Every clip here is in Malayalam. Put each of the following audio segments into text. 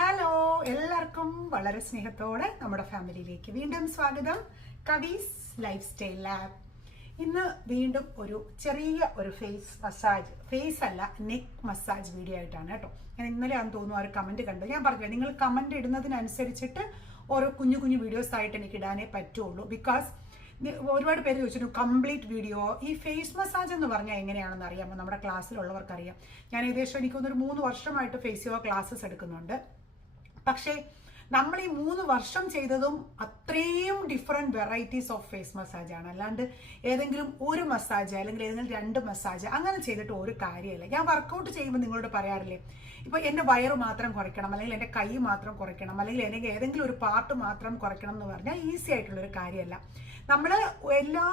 ഹലോ എല്ലാവർക്കും വളരെ സ്നേഹത്തോടെ നമ്മുടെ ഫാമിലിയിലേക്ക് വീണ്ടും സ്വാഗതം. കവീസ് ലൈഫ് സ്റ്റൈൽ ലാബ് ഇന്ന് വീണ്ടും ഒരു ചെറിയ ഒരു ഫേസ് മസാജ് ഫേസ് അല്ല നെക്ക് മസാജ് വീഡിയോ ആയിട്ടാണ് കേട്ടോ. ഞാൻ ഇന്നലെ ആണെന്ന് തോന്നുന്നു ആ ഒരു കമന്റ് കണ്ടു. ഞാൻ പറഞ്ഞില്ല നിങ്ങൾ കമന്റ് ഇടുന്നതിനനുസരിച്ചിട്ട് ഓരോ കുഞ്ഞു കുഞ്ഞു വീഡിയോസ് ആയിട്ട് എനിക്ക് ഇടാനേ പറ്റുള്ളൂ. ബിക്കോസ് ഒരുപാട് പേര് ചോദിച്ചു കംപ്ലീറ്റ് വീഡിയോ ഈ ഫേസ് മസാജ് എന്ന് പറഞ്ഞാൽ എങ്ങനെയാണെന്ന് അറിയാമോ? നമ്മുടെ ക്ലാസ്സിലുള്ളവർക്ക് അറിയാം ഞാൻ ഏകദേശം എനിക്കൊന്നൊരു മൂന്ന് വർഷമായിട്ട് ഫേസ് യോഗ ക്ലാസ്സസ് എടുക്കുന്നുണ്ട്. പക്ഷേ നമ്മൾ ഈ മൂന്ന് വർഷം ചെയ്തതും അത്രയും different varieties of face massage ആണ്. അല്ലാണ്ട് ഏതെങ്കിലും ഒരു മസാജ് അല്ലെങ്കിൽ ഏതെങ്കിലും രണ്ട് മസാജ് അങ്ങനെ ചെയ്തിട്ട് ഒരു കാര്യമില്ല. ഞാൻ വർക്കൗട്ട് ചെയ്യുമ്പോൾ നിങ്ങളോട് പറയാറില്ലേ ഇപ്പോൾ എന്റെ വയറ് മാത്രം കുറയ്ക്കണം അല്ലെങ്കിൽ എന്റെ കൈ മാത്രം കുറയ്ക്കണം അല്ലെങ്കിൽ എനിക്ക് ഏതെങ്കിലും ഒരു പാർട്ട് മാത്രം കുറയ്ക്കണം എന്ന് പറഞ്ഞാൽ ഈസി ആയിട്ടുള്ളൊരു കാര്യമല്ല. നമ്മൾ എല്ലാ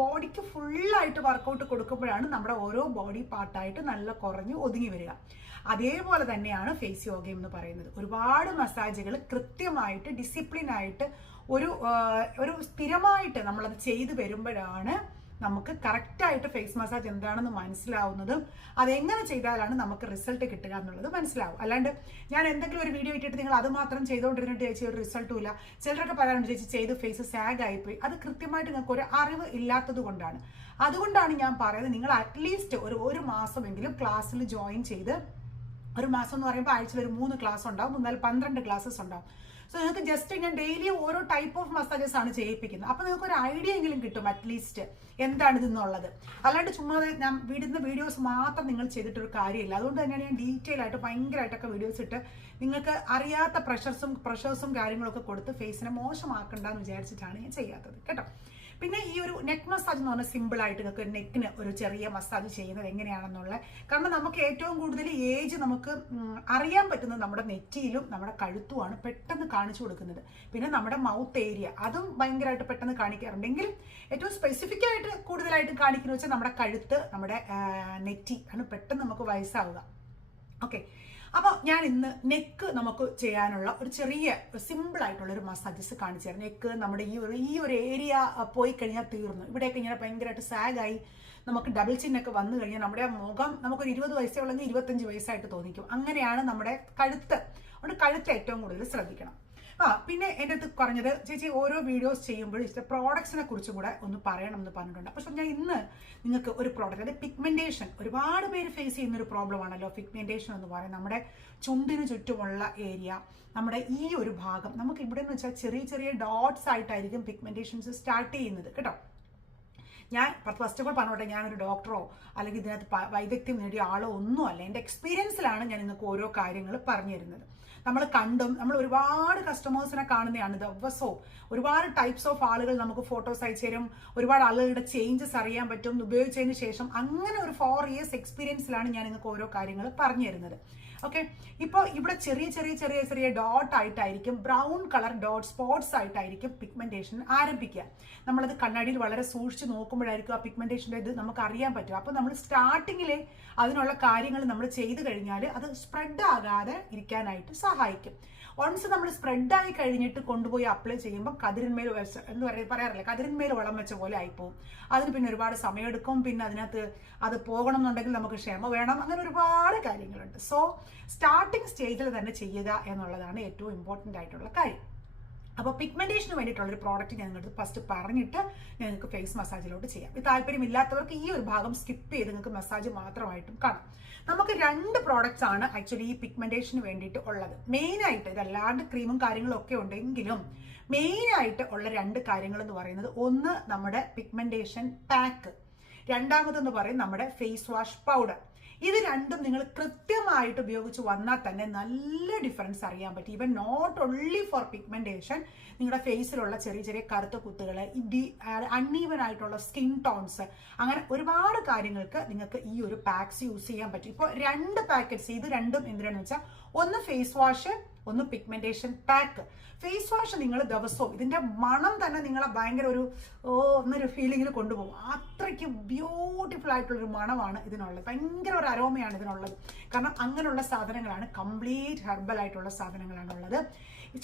ബോഡിക്ക് ഫുള്ളായിട്ട് വർക്കൗട്ട് കൊടുക്കുമ്പോഴാണ് നമ്മുടെ ഓരോ ബോഡി പാർട്ടായിട്ട് നല്ല കുറഞ്ഞ് ഒതുങ്ങി വരിക. അതേപോലെ തന്നെയാണ് ഫേസ് യോഗയും എന്ന് പറയുന്നത്. ഒരുപാട് മസാജുകൾ കൃത്യമായിട്ട് ഡിസിപ്ലിനായിട്ട് ഒരു ഒരു സ്ഥിരമായിട്ട് നമ്മളത് ചെയ്തു വരുമ്പോഴാണ് നമുക്ക് കറക്റ്റായിട്ട് ഫേസ് മസാജ് എന്താണെന്ന് മനസ്സിലാവുന്നതും. അതെങ്ങനെ ചെയ്താലാണ് നമുക്ക് റിസൾട്ട് കിട്ടുക എന്നുള്ളത് മനസ്സിലാവും. അല്ലാണ്ട് ഞാൻ എന്തെങ്കിലും ഒരു വീഡിയോ ഇട്ടിട്ട് നിങ്ങൾ അത് മാത്രം ചെയ്തുകൊണ്ടിരുന്നിട്ട് ചേച്ചി ഒരു റിസൾട്ടും ഇല്ല. ചിലരൊക്കെ പറയാറുണ്ട് ചേച്ചി ചെയ്ത് ഫേസ് സാഗ് ആയിപ്പോയി. അത് കൃത്യമായിട്ട് നിങ്ങൾക്ക് ഒരു അറിവ് ഇല്ലാത്തത് കൊണ്ടാണ്. അതുകൊണ്ടാണ് ഞാൻ പറയുന്നത് നിങ്ങൾ അറ്റ്ലീസ്റ്റ് ഒരു ഒരു മാസമെങ്കിലും ക്ലാസ്സിൽ ജോയിൻ ചെയ്ത് ഒരു മാസം എന്ന് പറയുമ്പോൾ ആഴ്ചയിൽ ഒരു മൂന്ന് ക്ലാസ് ഉണ്ടാവും മൂന്നാൽ പന്ത്രണ്ട് ക്ലാസ്സസ് ഉണ്ടാവും. സോ നിങ്ങൾക്ക് ജസ്റ്റ് ഞാൻ ഡെയിലി ഓരോ ടൈപ്പ് ഓഫ് മസാജസ് ആണ് ചെയ്യിപ്പിക്കുന്നത്. അപ്പൊ നിങ്ങൾക്ക് ഒരു ഐഡിയ എങ്കിലും കിട്ടും അറ്റ്ലീസ്റ്റ് എന്താണ് ഇതെന്നുള്ളത് അല്ലാണ്ട് ചുമ്മാ ഞാൻ വിടുന്ന വീഡിയോസ് മാത്രം നിങ്ങൾ ചെയ്തിട്ടൊരു കാര്യമില്ല. അതുകൊണ്ട് തന്നെയാണ് ഞാൻ ഡീറ്റെയിൽ ആയിട്ട് ഭയങ്കരമായിട്ടൊക്കെ വീഡിയോസ് ഇട്ട് നിങ്ങൾക്ക് അറിയാത്ത പ്രഷർസും പ്രഷേഴ്സും കാര്യങ്ങളൊക്കെ കൊടുത്ത് ഫേസിനെ മോശമാക്കണ്ടെന്ന് വിചാരിച്ചിട്ടാണ് ഞാൻ ചെയ്യാത്തത്. കേട്ടോ? പിന്നെ ഈ ഒരു നെക്ക് മസാജ് എന്ന് പറഞ്ഞാൽ സിമ്പിൾ ആയിട്ട് നിങ്ങൾക്ക് നെക്കിന് ഒരു ചെറിയ മസാജ് ചെയ്യുന്നത് എങ്ങനെയാണെന്നുള്ളത്. കാരണം നമുക്ക് ഏറ്റവും കൂടുതൽ ഏജ് നമുക്ക് അറിയാൻ പറ്റുന്നത് നമ്മുടെ നെറ്റിയിലും നമ്മുടെ കഴുത്തുമാണ് പെട്ടെന്ന് കാണിച്ചു കൊടുക്കുന്നത്. പിന്നെ നമ്മുടെ മൗത്ത് ഏരിയ അതും ഭയങ്കരമായിട്ട് പെട്ടെന്ന് കാണിക്കാറുണ്ട്. എങ്കിലും ഏറ്റവും സ്പെസിഫിക് ആയിട്ട് കൂടുതലായിട്ട് കാണിക്കുന്നത് വെച്ചാൽ നമ്മുടെ കഴുത്ത് നമ്മുടെ നെറ്റി ആണ് പെട്ടെന്ന് നമുക്ക് വയസ്സാവുക. ഓക്കെ അപ്പോൾ ഞാൻ ഇന്ന് നെക്ക് നമുക്ക് ചെയ്യാനുള്ള ഒരു ചെറിയ സിമ്പിൾ ആയിട്ടുള്ള ഒരു മസാജസ് കാണിച്ചു തരാം. നെക്ക് നമ്മുടെ ഈ ഒരു ഈ ഒരു ഏരിയ പോയി കഴിഞ്ഞാൽ തീർന്നു. ഇവിടെയൊക്കെ ഇങ്ങനെ ഭയങ്കരമായിട്ട് സാഗായി നമുക്ക് ഡബിൾ ചിന്നൊക്കെ വന്നു കഴിഞ്ഞാൽ നമ്മുടെ മുഖം നമുക്കൊരു ഇരുപത് വയസ്സേ ഉള്ളെങ്കിൽ ഇരുപത്തഞ്ച് വയസ്സായിട്ട് തോന്നിക്കും. അങ്ങനെയാണ് നമ്മുടെ കഴുത്ത്. അതുകൊണ്ട് കഴുത്ത് ഏറ്റവും കൂടുതൽ ശ്രദ്ധിക്കണം. ആ പിന്നെ എന്റെ അടുത്ത് പറഞ്ഞത് ചേച്ചി ഓരോ വീഡിയോസ് ചെയ്യുമ്പോൾ ഇഷ്ടം പ്രോഡക്ട്സിനെ കുറിച്ചും കൂടെ ഒന്ന് പറയണം എന്ന് പറഞ്ഞിട്ടുണ്ട്. പക്ഷെ ഞാൻ ഇന്ന് നിങ്ങൾക്ക് ഒരു പ്രോഡക്റ്റ് അതായത് പിഗ്മെന്റേഷൻ ഒരുപാട് പേര് ഫേസ് ചെയ്യുന്ന ഒരു പ്രോബ്ലം ആണല്ലോ പിഗ്മെന്റേഷൻ എന്ന് പറയുന്നത്. നമ്മുടെ ചുണ്ടിന് ചുറ്റുമുള്ള ഏരിയ നമ്മുടെ ഈ ഒരു ഭാഗം നമുക്ക് ഇവിടെ എന്ന് വെച്ചാൽ ചെറിയ ചെറിയ ഡോട്ട്സ് ആയിട്ടായിരിക്കും പിഗ്മെന്റേഷൻസ് സ്റ്റാർട്ട് ചെയ്യുന്നത്. കേട്ടോ? ഞാൻ ഫസ്റ്റ് ഓഫ് ഓൾ പറഞ്ഞോട്ടെ ഞാനൊരു ഡോക്ടറോ അല്ലെങ്കിൽ ഇതിനകത്ത് വൈദഗ്ധ്യം നേടിയ ആളോ ഒന്നുമല്ല എന്റെ എക്സ്പീരിയൻസിലാണ് ഞാൻ നിങ്ങൾക്ക് ഓരോ കാര്യങ്ങൾ പറഞ്ഞു തരുന്നത്. നമ്മൾ കണ്ടും നമ്മൾ ഒരുപാട് കസ്റ്റമേഴ്സിനെ കാണുന്നതാണ് ദിവസവും. ഒരുപാട് ടൈപ്സ് ഓഫ് ആളുകൾ നമുക്ക് ഫോട്ടോസ് അയച്ചു തരും. ഒരുപാട് ആളുകളുടെ ചേഞ്ചസ് അറിയാൻ പറ്റും. ഉപയോഗിച്ചതിന് ശേഷം അങ്ങനെ ഒരു ഫോർ ഇയേഴ്സ് എക്സ്പീരിയൻസിലാണ് ഞാൻ നിങ്ങൾക്ക് ഓരോ കാര്യങ്ങൾ പറഞ്ഞു തരുന്നത്. ഓക്കെ ഇപ്പോൾ ഇവിടെ ചെറിയ ചെറിയ ചെറിയ ചെറിയ ഡോട്ട് ആയിട്ടായിരിക്കും ബ്രൗൺ കളർ ഡോട്ട് സ്പോട്ട്സ് ആയിട്ടായിരിക്കും പിഗ്മെന്റേഷൻ ആരംഭിക്കുക. നമ്മളത് കണ്ണാടിയിൽ വളരെ സൂക്ഷിച്ച് നോക്കുമ്പോഴായിരിക്കും ആ പിഗ്മെന്റേഷന്റെ ഇത് നമുക്ക് അറിയാൻ പറ്റും അപ്പോൾ നമ്മൾ സ്റ്റാർട്ടിങ്ങിലെ അതിനുള്ള കാര്യങ്ങൾ നമ്മൾ ചെയ്തു കഴിഞ്ഞാൽ അത് സ്പ്രെഡ് ആകാതെ ഇരിക്കാനായിട്ട് സഹായിക്കും. വൺസ് നമ്മൾ സ്പ്രെഡ് ആയി കഴിഞ്ഞിട്ട് കൊണ്ടുപോയി അപ്ലൈ ചെയ്യുമ്പോൾ കതിരിന്മേൽ വെച്ച എന്ന് പറയുക പറയാറില്ല? കതിരിന്മേൽ വളം വെച്ച പോലെ ആയിപ്പോവും. അതിന് പിന്നെ ഒരുപാട് സമയമെടുക്കും. പിന്നെ അതിനകത്ത് അത് പോകണം എന്നുണ്ടെങ്കിൽ നമുക്ക് ക്ഷമ വേണം. അങ്ങനെ ഒരുപാട് കാര്യങ്ങളുണ്ട്. സോ സ്റ്റാർട്ടിങ് സ്റ്റേജിൽ തന്നെ ചെയ്യുക എന്നുള്ളതാണ് ഏറ്റവും ഇമ്പോർട്ടന്റ് ആയിട്ടുള്ള കാര്യം. അപ്പോൾ പിഗ്മെന്റേഷന് വേണ്ടിയിട്ടുള്ള ഒരു പ്രോഡക്റ്റ് നിങ്ങൾക്ക് ഫസ്റ്റ് പറഞ്ഞിട്ട് നിങ്ങൾക്ക് ഫേസ് മസാജിലോട്ട് ചെയ്യാം. ഇത് താല്പര്യമില്ലാത്തവർക്ക് ഈ ഒരു ഭാഗം സ്കിപ്പ് ചെയ്ത് നിങ്ങൾക്ക് മസാജ് മാത്രമായിട്ടും കാണാം. നമുക്ക് രണ്ട് പ്രോഡക്റ്റ്സ് ആണ് ആക്ച്വലി ഈ പിഗ്മെന്റേഷന് വേണ്ടിയിട്ട് ഉള്ളത്. മെയിനായിട്ട് ഇതല്ലാണ്ട് ക്രീമും കാര്യങ്ങളും ഒക്കെ ഉണ്ടെങ്കിലും മെയിനായിട്ട് ഉള്ള രണ്ട് കാര്യങ്ങൾ എന്ന് പറയുന്നത് ഒന്ന് നമ്മുടെ പിഗ്മെന്റേഷൻ പാക്ക് രണ്ടാമതെന്ന് പറയും നമ്മുടെ ഫേസ് വാഷ് പൗഡർ ഇത് രണ്ടും നിങ്ങൾ കൃത്യമായിട്ട് ഉപയോഗിച്ച് വന്നാൽ തന്നെ നല്ല ഡിഫറൻസ് അറിയാൻ പറ്റും. ഇവൻ നോട്ട് ഓൺലി ഫോർ പിഗ്മെന്റേഷൻ നിങ്ങളുടെ ഫേസിലുള്ള ചെറിയ ചെറിയ കറുത്ത കുത്തുകൾ അൺഈവൻ ആയിട്ടുള്ള സ്കിൻ ടോൺസ് അങ്ങനെ ഒരുപാട് കാര്യങ്ങൾക്ക് നിങ്ങൾക്ക് ഈ ഒരു പാക്സ് യൂസ് ചെയ്യാൻ പറ്റും. ഇപ്പോൾ രണ്ട് പാക്കറ്റ്സ് ഇത് രണ്ടും എന്തിനാണെന്ന് വെച്ചാൽ ഒന്ന് ഫേസ് വാഷ് ഒന്ന് പിഗ്മെന്റേഷൻ പാക്ക് ഫേസ് വാഷ് നിങ്ങൾ ദിവസവും ഇതിന്റെ മണം തന്നെ നിങ്ങളെ ഭയങ്കര ഒരു ഓ എന്നൊരു ഫീലിങ്ങിൽ കൊണ്ടുപോകും. അത്രയ്ക്ക് ബ്യൂട്ടിഫുൾ ആയിട്ടുള്ളൊരു മണമാണ് ഇതിനുള്ളത്. ഭയങ്കര ഒരു അരോമയാണ് ഇതിനുള്ളത്. കാരണം അങ്ങനെയുള്ള സാധനങ്ങളാണ് കംപ്ലീറ്റ് ഹെർബൽ ആയിട്ടുള്ള സാധനങ്ങളാണ് ഉള്ളത്.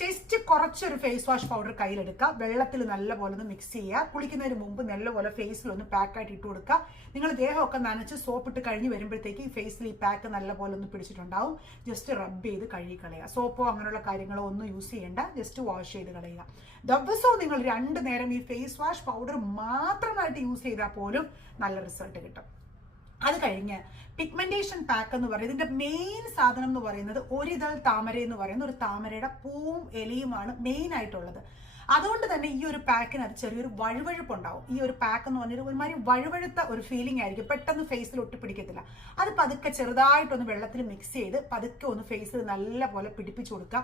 ജസ്റ്റ് കുറച്ചൊരു ഫേസ് വാഷ് പൗഡർ കയ്യിലെടുക്കുക. വെള്ളത്തിൽ നല്ലപോലെ ഒന്ന് മിക്സ് ചെയ്യുക. കുളിക്കുന്നതിന് മുമ്പ് നല്ലപോലെ ഫേസിൽ ഒന്ന് പാക്കായിട്ട് ഇട്ട് കൊടുക്കുക. നിങ്ങൾ ദേഹമൊക്കെ നനച്ച് സോപ്പ് ഇട്ട് കഴിഞ്ഞ് വരുമ്പോഴത്തേക്ക് ഈ ഫേസിൽ ഈ പാക്ക് നല്ലപോലെ ഒന്ന് പിടിച്ചിട്ടുണ്ടാവും. ജസ്റ്റ് റബ് ചെയ്ത് കഴുകി കളയുക. സോപ്പോ അങ്ങനെയുള്ള കാര്യങ്ങളോ ഒന്നും യൂസ് ചെയ്യേണ്ട. ജസ്റ്റ് വാഷ് ചെയ്ത് കളയുക. ദിവസവും നിങ്ങൾ രണ്ട് നേരം ഈ ഫേസ് വാഷ് പൗഡർ മാത്രമായിട്ട് യൂസ് ചെയ്താൽ പോലും നല്ല റിസൾട്ട് കിട്ടും. അത് കഴിഞ്ഞ് പിഗ്മെന്റേഷൻ പാക്ക് എന്ന് പറയുന്നത് ഇതിന്റെ മെയിൻ സാധനം എന്ന് പറയുന്നത് ഒരിതൾ താമര എന്ന് പറയുന്ന ഒരു താമരയുടെ പൂവും എലിയുമാണ് മെയിൻ ആയിട്ടുള്ളത്. അതുകൊണ്ട് തന്നെ ഈ ഒരു പാക്കിന് അത് ചെറിയൊരു വഴുവഴുപ്പ് ഉണ്ടാവും ഈ ഒരു പാക്ക് എന്ന് പറഞ്ഞാൽ ഒരുമാതിരി വഴുവഴുത്ത ഒരു ഫീലിംഗ് ആയിരിക്കും. പെട്ടെന്ന് ഫേസിൽ ഒട്ടിപ്പിടിക്കത്തില്ല. അത് പതുക്കെ ചെറുതായിട്ടൊന്ന് വെള്ളത്തിൽ മിക്സ് ചെയ്ത് പതുക്കെ ഒന്ന് ഫേസിൽ നല്ല പോലെ പിടിപ്പിച്ചു കൊടുക്കുക.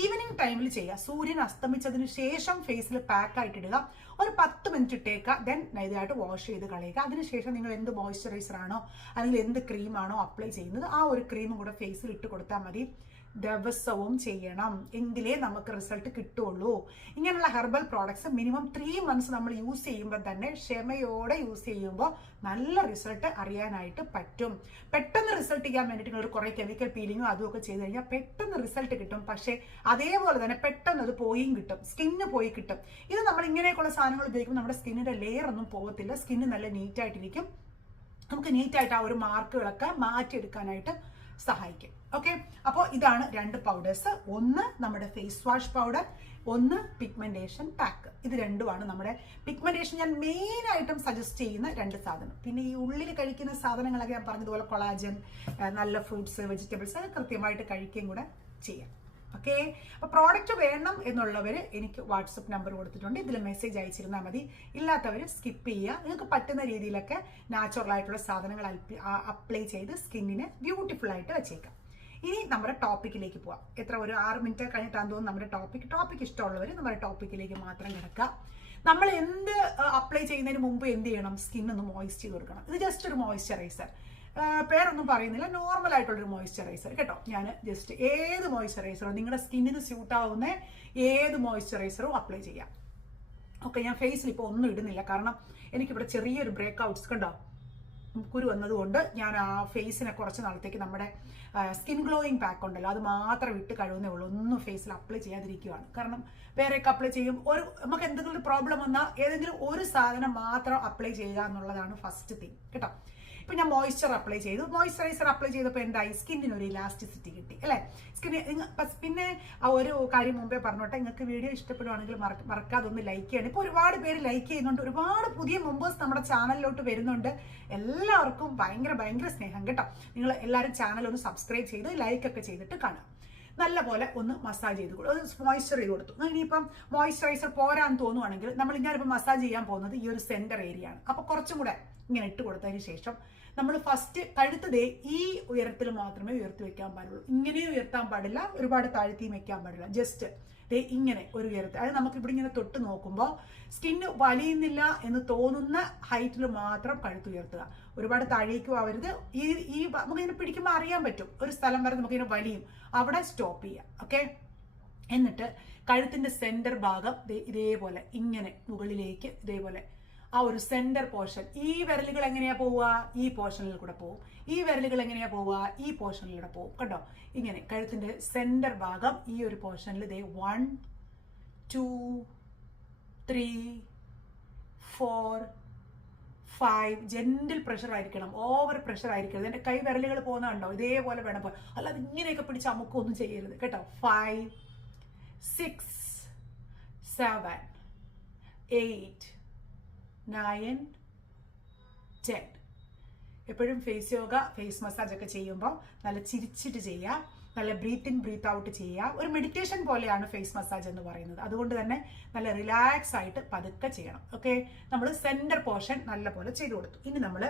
ഈവനിങ് ടൈമിൽ ചെയ്യുക. സൂര്യൻ അസ്തമിച്ചതിന് ശേഷം ഫേസിൽ പാക്കായിട്ടിടുക ഒരു പത്ത് മിനിറ്റ് ഇട്ടേക്കുക ദെൻ ഇതായിട്ട് വാഷ് ചെയ്ത് കളയുക. അതിനുശേഷം നിങ്ങൾ എന്ത് മോയ്സ്ചറൈസർ ആണോ അല്ലെങ്കിൽ എന്ത് ക്രീമാണോ അപ്ലൈ ചെയ്യുന്നത് ആ ഒരു ക്രീമും കൂടെ ഫേസിൽ ഇട്ട് കൊടുത്താൽ മതി. ദിവസവും ചെയ്യണം. എങ്കിലേ നമുക്ക് റിസൾട്ട് കിട്ടുള്ളൂ. ഇങ്ങനെയുള്ള herbal products minimum three months നമ്മൾ യൂസ് ചെയ്യുമ്പോൾ തന്നെ ക്ഷമയോടെ യൂസ് ചെയ്യുമ്പോൾ നല്ല റിസൾട്ട് അറിയാനായിട്ട് പറ്റും. പെട്ടെന്ന് റിസൾട്ട് ചെയ്യാൻ വേണ്ടിയിട്ട് നിങ്ങൾ കുറേ കെമിക്കൽ പീലിങ്ങും ഒക്കെ ചെയ്ത് കഴിഞ്ഞാൽ പെട്ടെന്ന് റിസൾട്ട് കിട്ടും. പക്ഷേ അതേപോലെ തന്നെ പെട്ടെന്ന് അത് പോയും കിട്ടും. സ്കിന്ന് പോയി കിട്ടും. ഇത് നമ്മൾ ഇങ്ങനെയൊക്കെയുള്ള സാധനങ്ങൾ ഉപയോഗിക്കുമ്പോൾ നമ്മുടെ സ്കിന്നിന്റെ ലെയർ ഒന്നും പോകത്തില്ല. സ്കിന്ന് നല്ല നീറ്റായിട്ടിരിക്കും നമുക്ക് നീറ്റായിട്ട് ആ ഒരു മാർക്കുകളൊക്കെ മാറ്റിയെടുക്കാനായിട്ട് സഹായിക്കും. ഓക്കെ അപ്പോൾ ഇതാണ് രണ്ട് പൗഡേഴ്സ് ഒന്ന് നമ്മുടെ ഫേസ് വാഷ് പൗഡർ ഒന്ന് പിഗ്മെന്റേഷൻ പാക്ക് ഇത് രണ്ടുമാണ് നമ്മുടെ പിഗ്മെന്റേഷൻ ഞാൻ മെയിൻ ആയിട്ടും സജസ്റ്റ് ചെയ്യുന്ന രണ്ട് സാധനം. പിന്നെ ഈ ഉള്ളിൽ കഴിക്കുന്ന സാധനങ്ങളൊക്കെ ഞാൻ പറഞ്ഞതുപോലെ കൊളാജൻ നല്ല ഫ്രൂട്ട്സ് വെജിറ്റബിൾസ് അത് കൃത്യമായിട്ട് കഴിക്കുകയും കൂടെ ചെയ്യാം. ഓക്കെ അപ്പോൾ പ്രോഡക്റ്റ് വേണം എന്നുള്ളവർ എനിക്ക് വാട്സപ്പ് നമ്പർ കൊടുത്തിട്ടുണ്ട്. ഇതിൽ മെസ്സേജ് അയച്ചിരുന്നാൽ മതി. ഇല്ലാത്തവർ സ്കിപ്പ് ചെയ്യുക. നിങ്ങൾക്ക് പറ്റുന്ന രീതിയിലൊക്കെ നാച്ചുറൽ ആയിട്ടുള്ള സാധനങ്ങൾ അപ്ലൈ ചെയ്ത് സ്കിന്നിന് ബ്യൂട്ടിഫുൾ ആയിട്ട് വെച്ചേക്കാം. ഇനി നമ്മുടെ ടോപ്പിക്കിലേക്ക് പോവാം. എത്ര ഒരു ആറ് മിനിറ്റ് കഴിഞ്ഞിട്ടാന്ന് തോന്നുന്നു നമ്മുടെ ടോപ്പിക് ടോപ്പിക് ഇഷ്ടമുള്ളവർ നമ്മുടെ ടോപ്പിക്കിലേക്ക് മാത്രം കിടക്കുക. നമ്മൾ എന്ത് അപ്ലൈ ചെയ്യുന്നതിന് മുമ്പ് എന്ത് ചെയ്യണം? സ്കിൻ ഒന്ന് മോയ്സ്റ്റ് ചെയ്ത് കൊടുക്കണം. ഇത് ജസ്റ്റ് ഒരു മോയ്സ്ചറൈസർ പേരൊന്നും പറയുന്നില്ല. നോർമൽ ആയിട്ടുള്ളൊരു മോയ്സ്ചറൈസർ കേട്ടോ. ഞാൻ ജസ്റ്റ് ഏത് മോയ്സ്ചറൈസറോ നിങ്ങളുടെ സ്കിന്നിന് സ്യൂട്ട് ആവുന്ന ഏത് മോയ്സ്ചറൈസറും അപ്ലൈ ചെയ്യാം. ഓക്കെ ഞാൻ ഫേസിൽ ഇപ്പോൾ ഒന്നും ഇടുന്നില്ല. കാരണം എനിക്കിവിടെ ചെറിയൊരു ബ്രേക്ക് ഔട്ട്സ് കണ്ടോ? കുരു വന്നതുകൊണ്ട് ഞാൻ ആ ഫേസിനെ കുറച്ച് നാളത്തേക്ക് നമ്മുടെ സ്കിൻ ഗ്ലോയിങ് പാക്ക് ഉണ്ടല്ലോ അത് മാത്രം ഇട്ട് കഴിവുന്നേ ഉള്ളൂ. ഒന്നും ഫേസിൽ അപ്ലൈ ചെയ്യാതിരിക്കുകയാണ് കാരണം വേറെയൊക്കെ അപ്ലൈ ചെയ്യും. ഒരു നമുക്ക് എന്തെങ്കിലും പ്രോബ്ലം വന്നാൽ ഏതെങ്കിലും ഒരു സാധനം മാത്രം അപ്ലൈ ചെയ്യുക എന്നുള്ളതാണ് ഫസ്റ്റ് തിങ് കേട്ടോ? ഞാൻ മോയ്സ്ചർ അപ്ലൈ ചെയ്തു. മോയ്സ്ചറൈസർ അപ്ലൈ ചെയ്തപ്പോൾ എന്തായി? സ്കിന്നിന് ഒരു ഇലാസ്റ്റിസിറ്റി കിട്ടി അല്ലേ? സ്കിന്ന് പിന്നെ ഒരു കാര്യം മുമ്പേ പറഞ്ഞോട്ടെ. നിങ്ങൾക്ക് വീഡിയോ ഇഷ്ടപ്പെടുവാണെങ്കിൽ മറക്കാതെ ഒന്ന് ലൈക്ക് ചെയ്യണം. ഇപ്പോൾ ഒരുപാട് പേര് ലൈക്ക് ചെയ്യുന്നുണ്ട്. ഒരുപാട് പുതിയ മെമ്പേഴ്സ് നമ്മുടെ ചാനലിലോട്ട് വരുന്നുണ്ട്. എല്ലാവർക്കും ഭയങ്കര ഭയങ്കര സ്നേഹം കേട്ടോ. നിങ്ങൾ എല്ലാവരും ചാനൽ ഒന്ന് സബ്സ്ക്രൈബ് ചെയ്ത് ലൈക്ക് ഒക്കെ ചെയ്തിട്ട് കാണാം നല്ല പോലെ ഒന്ന് മസാജ് ചെയ്ത് കൊടുത്തു മോയ്സ്ചർ ചെയ്ത് കൊടുത്തു. ഇനിയിപ്പം മോയ്സ്ചറൈസർ പോരാന്ന് തോന്നുവാണെങ്കിൽ നമ്മൾ ഞാനിപ്പോൾ മസാജ് ചെയ്യാൻ പോകുന്നത് ഈ ഒരു സെന്റർ ഏരിയ ആണ്. അപ്പോൾ കുറച്ചും കൂടെ ഇങ്ങനെ ഇട്ട് കൊടുത്തതിന് ശേഷം നമ്മൾ ഫസ്റ്റ് കഴുത്തതേ ഈ ഉയരത്തിൽ മാത്രമേ ഉയർത്തി വെക്കാൻ പാടുള്ളൂ. ഇങ്ങനെ ഉയർത്താൻ പാടില്ല ഒരുപാട് താഴ്ത്തിയും വെക്കാൻ പാടില്ല. ജസ്റ്റ് ദേ ഇങ്ങനെ ഒരു ഉയരത്തിൽ. അത് നമുക്ക് ഇവിടെ ഇങ്ങനെ തൊട്ട് നോക്കുമ്പോൾ സ്കിന്ന് വലിയുന്നില്ല എന്ന് തോന്നുന്ന ഹൈറ്റിൽ മാത്രം കഴുത്ത് ഉയർത്തുക. ഒരുപാട് താഴേക്കും ആവരുത് ഈ ഈ നമുക്കിങ്ങനെ പിടിക്കുമ്പോൾ അറിയാൻ പറ്റും. ഒരു സ്ഥലം വരെ നമുക്കിങ്ങനെ വലിയും. അവിടെ സ്റ്റോപ്പ് ചെയ്യാം. ഓക്കെ എന്നിട്ട് കഴുത്തിന്റെ സെന്റർ ഭാഗം ഇതേപോലെ ഇങ്ങനെ മുകളിലേക്ക് ഇതേപോലെ ആ ഒരു സെന്റർ പോർഷൻ ഈ വിരലുകൾ എങ്ങനെയാ പോവുക? ഈ പോർഷനിൽ കൂടെ പോവും. ഈ വിരലുകൾ എങ്ങനെയാ പോവുക? ഈ പോർഷനിലൂടെ പോവും. കണ്ടോ? ഇങ്ങനെ കഴുത്തിന്റെ സെന്റർ ഭാഗം ഈ ഒരു പോർഷനിൽ ദേ one two three four five gentle pressure ആയിരിക്കണം. ഓവർ പ്രഷർ ആയിരിക്കരുത്. എന്റെ കൈ വിരലുകൾ പോകുന്ന കണ്ടോ? ഇതേപോലെ വേണം പോ അല്ലാതെ ഇങ്ങനെയൊക്കെ പിടിച്ച് അമുക്കൊന്നും ചെയ്യരുത്. കേട്ടോ? Five six seven eight nine ten എപ്പോഴും ഫേസ് യോഗ ഫേസ് മസാജ് ഒക്കെ ചെയ്യുമ്പോൾ നല്ല ചിരിച്ചിട്ട് ചെയ്യുക നല്ല ബ്രീത്ത് ഇൻ ബ്രീത്ത് ഔട്ട് ചെയ്യുക. ഒരു മെഡിറ്റേഷൻ പോലെയാണ് ഫേസ് മസാജ് എന്ന് പറയുന്നത്. അതുകൊണ്ട് തന്നെ നല്ല റിലാക്സ് ആയിട്ട് പതുക്കെ ചെയ്യണം. ഓക്കെ നമ്മൾ സെന്റർ പോർഷൻ നല്ല പോലെ ചെയ്തു കൊടുത്തു. ഇനി നമ്മൾ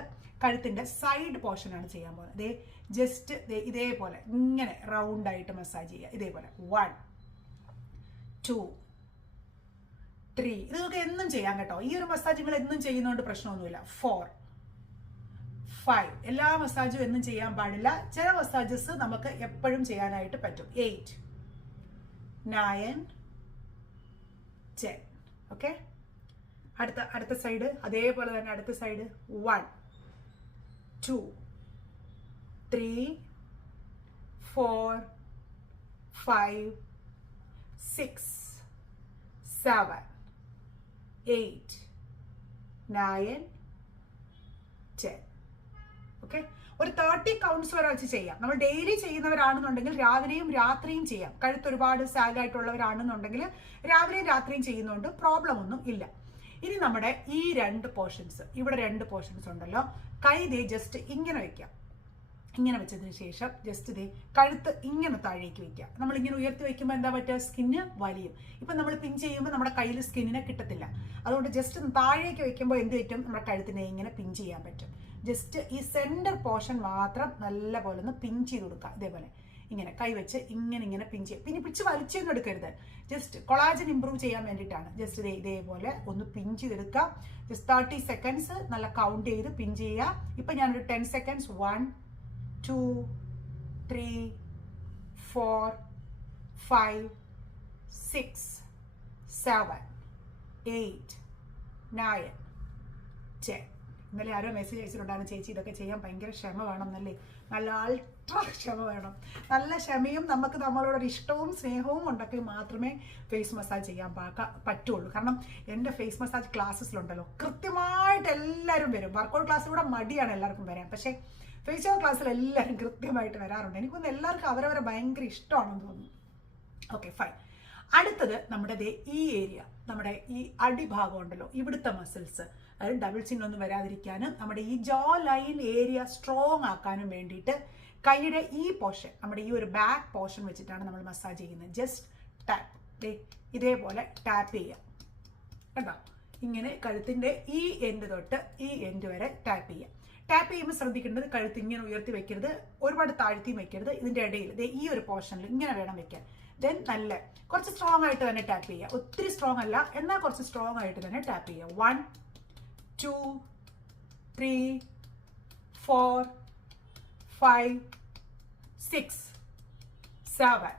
കഴുത്തിന്റെ സൈഡ് പോർഷനാണ് ചെയ്യാൻ പോകുന്നത്. ഇതേ ജസ്റ്റ് ഇതേപോലെ ഇങ്ങനെ റൗണ്ടായിട്ട് മസാജ് ചെയ്യുക. ഇതേപോലെ. വൺ ടു ത്രീ ഇതൊക്കെ എന്നും ചെയ്യാം കേട്ടോ. ഈ ഒരു മസാജ് നിങ്ങൾ എന്നും ചെയ്യുന്നതുകൊണ്ട് പ്രശ്നമൊന്നുമില്ല. ഫോർ ഫൈവ് എല്ലാ മസാജും എന്നും ചെയ്യാൻ പാടില്ല. ചില മസാജസ് നമുക്ക് എപ്പോഴും ചെയ്യാനായിട്ട് പറ്റും. എയ്റ്റ് നയൻ ടെൻ ഓക്കെ അടുത്ത അടുത്ത സൈഡ് അതേപോലെ തന്നെ അടുത്ത side one two three four five six seven eight nine, ten. Okay ഒരു തേർട്ടി കൗണ്ട്സ് വരെ വെച്ച് ചെയ്യാം. നമ്മൾ ഡെയിലി ചെയ്യുന്നവരാണെന്നുണ്ടെങ്കിൽ രാവിലെയും രാത്രിയും ചെയ്യാം. കഴുത്ത് ഒരുപാട് സാഗായിട്ടുള്ളവരാണെന്നുണ്ടെങ്കിൽ രാവിലെയും രാത്രിയും ചെയ്യുന്നതുകൊണ്ട് പ്രോബ്ലം ഒന്നും ഇല്ല. ഇനി നമ്മുടെ ഈ രണ്ട് പോർഷൻസ് ഇവിടെ രണ്ട് പോർഷൻസ് ഉണ്ടല്ലോ. കൈ ദേ ജസ്റ്റ് ഇങ്ങനെ വെക്കാം. ഇങ്ങനെ വെച്ചതിന് ശേഷം ജസ്റ്റ് ഇതേ കഴുത്ത് ഇങ്ങനെ താഴേക്ക് വെക്കുക. നമ്മൾ ഇങ്ങനെ ഉയർത്തി വെക്കുമ്പോൾ എന്താ പറ്റുക? സ്കിന്ന് വലിയും. ഇപ്പം നമ്മൾ പിൻ ചെയ്യുമ്പോൾ നമ്മുടെ കയ്യിൽ സ്കിന്നിനെ കിട്ടത്തില്ല. അതുകൊണ്ട് ജസ്റ്റ് താഴേക്ക് വെക്കുമ്പോൾ എന്ത് പറ്റും? നമ്മുടെ കഴുത്തിനെ ഇങ്ങനെ പിൻ ചെയ്യാൻ പറ്റും. ജസ്റ്റ് ഈ സെന്റർ പോർഷൻ മാത്രം നല്ല പോലെ ഒന്ന് പിൻ ചെയ്ത് കൊടുക്കുക. ഇതേപോലെ. ഇങ്ങനെ കൈവച്ച് ഇങ്ങനെ ഇങ്ങനെ പിൻ ചെയ്യുക. പിന്നെ പിടിച്ച് വലിച്ചൊന്നും എടുക്കരുത്. ജസ്റ്റ് കൊളാജൻ ഇമ്പ്രൂവ് ചെയ്യാൻ വേണ്ടിയിട്ടാണ്. ജസ്റ്റ് ഇതേ ഇതേപോലെ ഒന്ന് പിൻ ചെയ്തെടുക്കുക. ജസ്റ്റ് തേർട്ടി സെക്കൻഡ്സ് നല്ല കൗണ്ട് ചെയ്ത് പിൻ ചെയ്യുക. ഇപ്പം ഞാനൊരു ten seconds one two three four five six seven eight nine ten ഇന്നലെ ആരോ മെസ്സേജ് അയച്ചിട്ടുണ്ടായിരുന്നു ചേച്ചി ഇതൊക്കെ ചെയ്യാൻ ഭയങ്കര ക്ഷമ വേണം എന്നല്ലേ? നല്ല അൾട്രാ ക്ഷമ വേണം. നല്ല ക്ഷമയും നമുക്ക് നമ്മളോടൊരു ഇഷ്ടവും സ്നേഹവും ഉണ്ടെങ്കിൽ മാത്രമേ ഫേസ് മസാജ് ചെയ്യാൻ പറ്റുള്ളൂ. കാരണം എന്റെ ഫേസ് മസാജ് ക്ലാസ്സിലുണ്ടല്ലോ കൃത്യമായിട്ട് എല്ലാവരും വരും. വർക്കൗട്ട് ക്ലാസ്സിലൂടെ മടിയാണ് എല്ലാവർക്കും വരാൻ. പക്ഷേ ഫേസ് ക്ലാസ്സിൽ എല്ലാവരും കൃത്യമായിട്ട് വരാറുണ്ട്. എനിക്കൊന്ന് എല്ലാവർക്കും അവരവരെ ഭയങ്കര ഇഷ്ടമാണെന്ന് തോന്നുന്നു. ഓക്കെ ഫൈൻ അടുത്തത് നമ്മുടെ ഈ ഏരിയ നമ്മുടെ ഈ അടിഭാഗം ഉണ്ടല്ലോ ഇവിടുത്തെ മസിൽസ് അതായത് ഡബിൾ ചിൻ ഒന്നും വരാതിരിക്കാനും നമ്മുടെ ഈ ജോ ലൈൻ ഏരിയ സ്ട്രോങ് ആക്കാനും വേണ്ടിയിട്ട് കൈയുടെ ഈ പോർഷൻ നമ്മുടെ ഈ ഒരു ബാക്ക് പോർഷൻ വെച്ചിട്ടാണ് നമ്മൾ മസാജ് ചെയ്യുന്നത്. ജസ്റ്റ് ടാപ്പ് ഇതേപോലെ ടാപ്പ് ചെയ്യുക കേട്ടോ ഇങ്ങനെ കഴുത്തിന്റെ ഈ എൻഡ് തൊട്ട് ഈ എൻഡ് വരെ ടാപ്പ് ചെയ്യുക ടാപ്പ് ചെയ്യുമ്പോൾ ശ്രദ്ധിക്കേണ്ടത് കഴുത്ത് ഇങ്ങനെ ഉയർത്തി വെക്കരുത്. ഒരുപാട് താഴ്ത്തിയും വെക്കരുത്. ഇതിന്റെ ഇടയിൽ ഈ ഒരു പോർഷനിൽ ഇങ്ങനെ വേണം വെക്കാൻ. ദെൻ നല്ല കുറച്ച് സ്ട്രോങ് ആയിട്ട് തന്നെ ടാപ്പ് ചെയ്യുക. ഒത്തിരി സ്ട്രോങ് അല്ല. എന്നാൽ കുറച്ച് സ്ട്രോങ് ആയിട്ട് തന്നെ ടാപ്പ് ചെയ്യുക. One two three four five six seven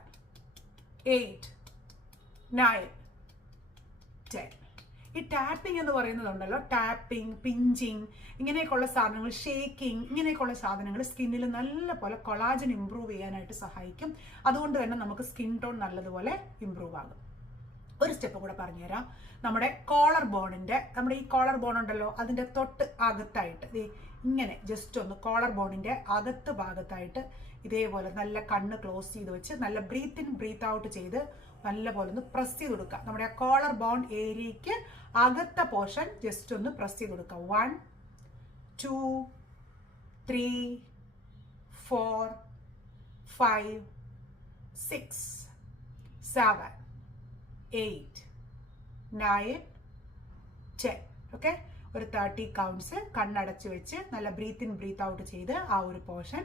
eight nine ten ഈ ടാപ്പിംഗ് എന്ന് പറയുന്നതുണ്ടല്ലോ. ടാപ്പിംഗ് പിഞ്ചിങ് ഇങ്ങനെയൊക്കെയുള്ള സാധനങ്ങൾ ഷേക്കിംഗ് ഇങ്ങനെയൊക്കെയുള്ള സാധനങ്ങൾ സ്കിന്നിൽ നല്ല പോലെ കൊളാജൻ ഇമ്പ്രൂവ് ചെയ്യാനായിട്ട് സഹായിക്കും. അതുകൊണ്ട് തന്നെ നമുക്ക് സ്കിൻ ടോൺ നല്ലതുപോലെ ഇമ്പ്രൂവ് ആകും. ഒരു സ്റ്റെപ്പ് കൂടെ പറഞ്ഞുതരാം. നമ്മുടെ കോളർ ബോണിന്റെ നമ്മുടെ ഈ കോളർ ബോൺ ഉണ്ടല്ലോ അതിന്റെ തൊട്ട് അകത്തായിട്ട് ഇങ്ങനെ ജസ്റ്റ് ഒന്ന് കോളർ ബോണിന്റെ അകത്ത് ഭാഗത്തായിട്ട് ഇതേപോലെ നല്ല കണ്ണ് ക്ലോസ് ചെയ്ത് വെച്ച് നല്ല ബ്രീത്ത് ഇൻ ബ്രീത്ത് ഔട്ട് ചെയ്ത് നല്ലപോലെ ഒന്ന് പ്രസ് ചെയ്ത് കൊടുക്കുക. നമ്മുടെ ആ കോളർ ബോൺ ഏരിയയ്ക്ക് അകത്ത പോർഷൻ ജസ്റ്റ് ഒന്ന് പ്രസ് ചെയ്ത് കൊടുക്കുക one two three four five six seven eight nine ten okay ഒരു തേർട്ടി കൗണ്ട്സ് കണ്ണടച്ച് വെച്ച് നല്ല ബ്രീത്ത് ഇൻ ബ്രീത്ത് ഔട്ട് ചെയ്ത് ആ ഒരു പോർഷൻ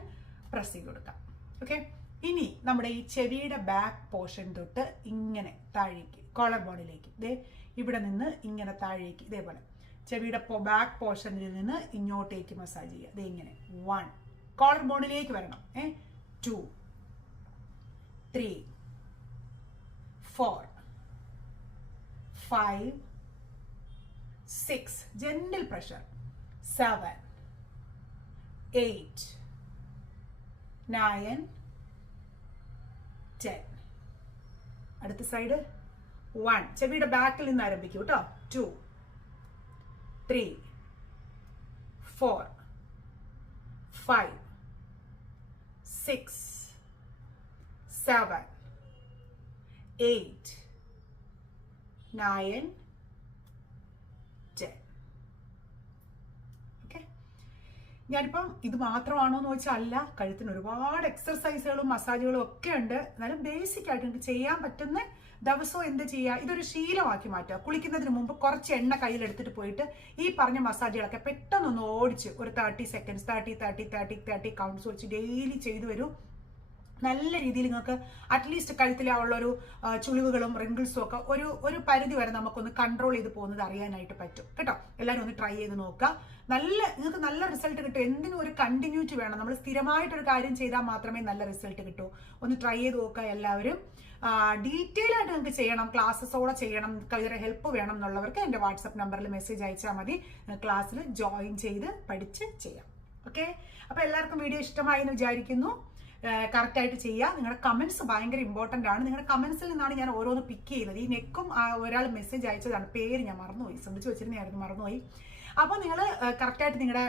പ്രസ് ചെയ്ത് കൊടുക്കാം. ഓക്കെ ഇനി നമ്മുടെ ഈ ചെവിയുടെ ബാക്ക് പോർഷൻ തൊട്ട് ഇങ്ങനെ താഴേക്ക് കോളർ ബോണിലേക്ക് ദേ ഇവിടെ നിന്ന് ഇങ്ങനെ താഴേക്ക് ഇതേപോലെ. ചെവിയുടെ ബാക്ക് പോർഷനിൽ നിന്ന് ഇങ്ങോട്ടേക്ക് മസാജ് ചെയ്യുക. ദേ ഇങ്ങനെ. വൺ കോളർ ബോണിലേക്ക് വരണം. ഏ? Two three four five six gentle pressure seven eight nine ten അടുത്ത സൈഡ് വൺ ചെവിയുടെ ബാക്കിൽ നിന്ന് ആരംഭിക്കൂ കേട്ടോ two three four five six seven eight nine, ten. Okay. ഞാനിപ്പം ഇത് മാത്രമാണോ എന്ന് വെച്ചാൽ അല്ല കഴുത്തിന് ഒരുപാട് എക്സർസൈസുകളും മസാജുകളും ഒക്കെ ഉണ്ട്. എന്നാലും ബേസിക് ആയിട്ട് എനിക്ക് ചെയ്യാൻ പറ്റുന്ന ദിവസവും എന്ത് ചെയ്യുക ഇതൊരു ശീലമാക്കി മാറ്റുക. കുളിക്കുന്നതിന് മുമ്പ് കുറച്ച് എണ്ണ കയ്യിലെടുത്തിട്ട് പോയിട്ട് ഈ പറഞ്ഞ മസാജുകളൊക്കെ പെട്ടെന്നൊന്ന് ഓടിച്ച് ഒരു thirty seconds thirty thirty thirty thirty counts വെച്ച് ഡെയിലി ചെയ്തു വരൂ. നല്ല രീതിയിൽ നിങ്ങൾക്ക് അറ്റ്ലീസ്റ്റ് കഴുത്തിലുള്ള ഒരു ചുളിവുകളും റിങ്കിൾസും ഒക്കെ ഒരു ഒരു പരിധി വരെ നമുക്കൊന്ന് കൺട്രോൾ ചെയ്ത് പോകുന്നത് അറിയാനായിട്ട് പറ്റും. കേട്ടോ? എല്ലാവരും ഒന്ന് ട്രൈ ചെയ്ത് നോക്കുക. നല്ല നിങ്ങൾക്ക് നല്ല റിസൾട്ട് കിട്ടും. എന്തിനും ഒരു കണ്ടിന്യൂറ്റി വേണം. നമ്മൾ സ്ഥിരമായിട്ടൊരു കാര്യം ചെയ്താൽ മാത്രമേ നല്ല റിസൾട്ട് കിട്ടൂ. ഒന്ന് ട്രൈ ചെയ്ത് നോക്കുക എല്ലാവരും. ഡീറ്റെയിൽ ആയിട്ട് നിങ്ങൾക്ക് ചെയ്യണം. ക്ലാസ്സസോടെ ചെയ്യണം. വേറെ ഹെൽപ്പ് വേണം എന്നുള്ളവർക്ക് എന്റെ വാട്സപ്പ് നമ്പറിൽ മെസ്സേജ് അയച്ചാൽ മതി. ക്ലാസ്സിൽ ജോയിൻ ചെയ്ത് പഠിച്ച് ചെയ്യാം. ഓക്കെ അപ്പോൾ എല്ലാവർക്കും വീഡിയോ ഇഷ്ടമായി എന്ന് വിചാരിക്കുന്നു. കറക്റ്റ് ആയിട്ട് ചെയ്യുക. നിങ്ങളുടെ കമൻസ് ഭയങ്കര ഇമ്പോർട്ടന്റ് ആണ്. നിങ്ങളുടെ കമൻസിൽ നിന്നാണ് ഞാൻ ഓരോന്ന് പിക്ക് ചെയ്യുന്നത്. ഈ നെക്കും ഒരാൾ മെസ്സേജ് അയച്ചതാണ്. പേര് ഞാൻ മറന്നുപോയി. ശ്രദ്ധിച്ചു വെച്ചിരുന്നായിരുന്നു മറന്നുപോയി. അപ്പോൾ നിങ്ങൾ കറക്റ്റായിട്ട് നിങ്ങളുടെ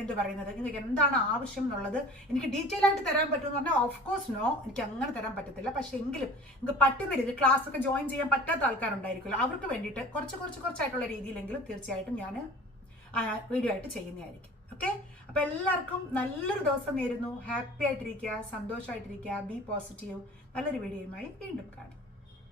എന്ത് പറയുന്നത്? നിങ്ങൾക്ക് എന്താണ് ആവശ്യം എന്നുള്ളത് എനിക്ക് ഡീറ്റെയിൽ ആയിട്ട് തരാൻ പറ്റുമെന്ന് പറഞ്ഞാൽ ഓഫ് കോഴ്സ് നോ എനിക്ക് അങ്ങനെ തരാൻ പറ്റത്തില്ല. പക്ഷേ എങ്കിലും നിങ്ങൾക്ക് പറ്റുന്ന രീതിയിൽ ക്ലാസ് ഒക്കെ ജോയിൻ ചെയ്യാൻ പറ്റാത്ത ആൾക്കാരുണ്ടായിരിക്കുമല്ലോ. അവർക്ക് വേണ്ടിയിട്ട് കുറച്ച് കുറച്ച് കുറച്ചായിട്ടുള്ള രീതിയിലെങ്കിലും തീർച്ചയായിട്ടും ഞാൻ വീഡിയോ ആയിട്ട് ചെയ്യുന്നതായിരിക്കും. ഓക്കെ അപ്പൊ എല്ലാവർക്കും നല്ലൊരു ദിവസം നേരുന്നു. ഹാപ്പി ആയിട്ടിരിക്കുക സന്തോഷമായിട്ടിരിക്കുക ബി പോസിറ്റീവ് നല്ലൊരു വീഡിയോയുമായി വീണ്ടും കാണാം.